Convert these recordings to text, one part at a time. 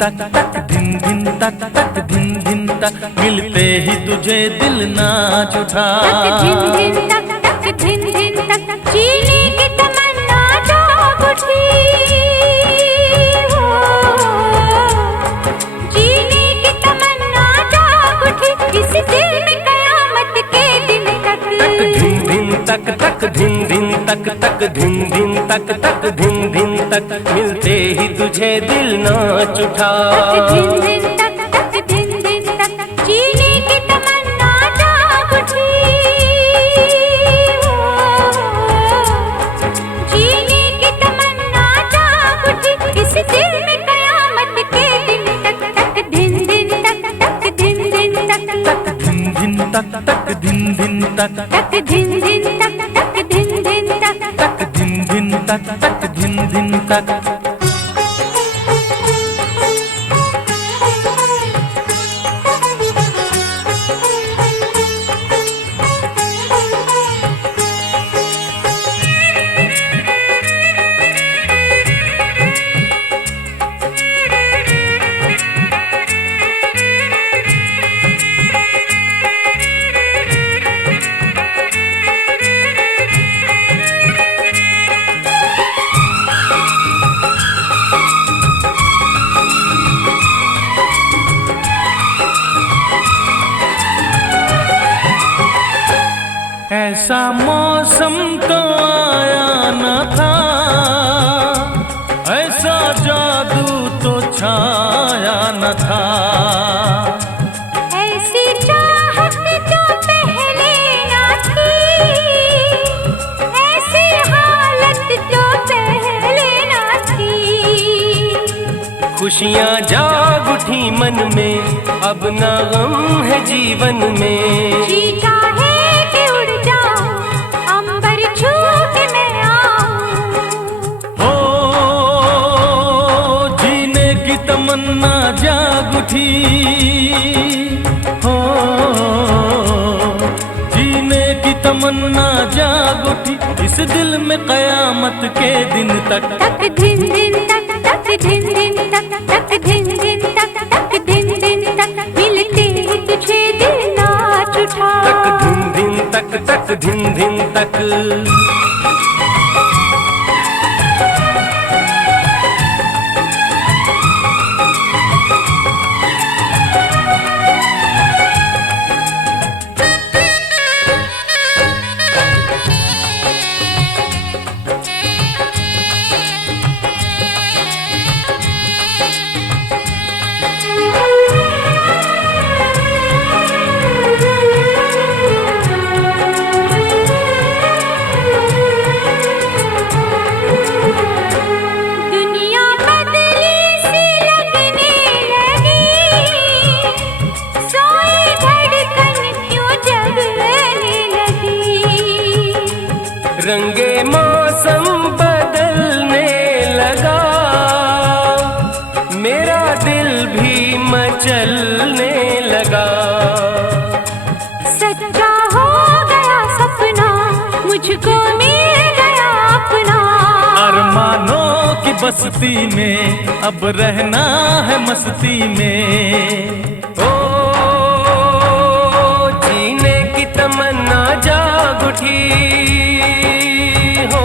तक तक धिन धिन तक तक धिन धिन तक, मिलते ही तुझे दिल नाच उठा। धिन धिन तक तक धिन धिन तक, जीने की तमन्ना जाग उठी। जीने की तमन्ना जाग उठी, इस दिल में कयामत के दिन तक। धिन धिन तक तक धिन धिन तक तक धिन धिन तक तक धिन धिन तक, मिलते ही तुझे दिल नाच उठा। धिन धिन तक तक धिन धिन तक, जीने की तमन्ना जाग उठी। जीने की तमन्ना जाग उठी, इस दिल में कयामत के दिन तक। तक धिन धिन तक तक धिन धिन तक तक धिन धिन तक तक धिन धिन तक तक धिन धिन तक तक धिन धिन तक तक धिन धिन तक तक धिन धिन तक। ऐसा मौसम तो आया न था, ऐसा जादू तो छाया न था। ऐसी चाहत जो पहले ना थी, ऐसी हालत जो पहले ना थी। खुशियाँ जाग उठी मन में, अब ना गम है जीवन में। जी चाहे कि उड़ जाऊं, अंबर छू के मैं आऊं। हो जीने की तमन्ना जाग उठी। हो जीने की तमन्ना जाग उठी, इस दिल में कयामत के दिन तक। तक धिन धिन तक तक धिन धिन तक तक धिन धिन तक तक धिन धिन तक, मिलते ही तुझे दिल नाच उठा। तक धिन धिन तक तक धिन धिन तक। दुनिया बदली सी लगने लगी, सोई धड़कन क्यों जगने लगी। रंगे मौसम बदलने लगा, मेरा दिल भी मचलने लगा। सच्चा हो गया सपना, मुझको मिल गया अपना। अरमानों की बस्ती में अब रहना है मस्ती में। ओ जीने की तमन्ना जाग उठी। हो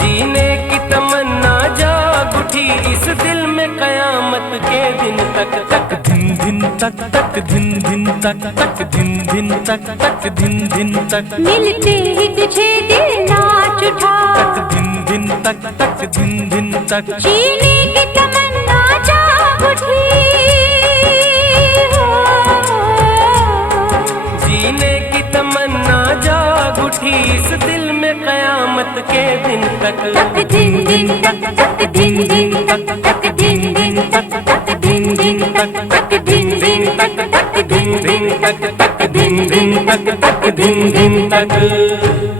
जीने की तमन्ना जाग उठी, इस दिल में कयामत के दिन तक। तक धिन धिन तक तक धिन धिन तक तक धिन धिन तक तक धिन धिन तक, मिलते ही तुझे दिल नाच उठा। तक धिन धिन तक तक धिन धिन तक। जीने की तमन्ना जाग उठी। जीने की तमन्ना जाग उठी, इस दिल में कयामत के दिन तक। तक धिन धिन तक तक धिन धिन तक तक धिन धिन तक तक धिन धिन तक तक धिन धिन तक तक धिन धिन तक तक धिन धिन तक तक धिन धिन तक।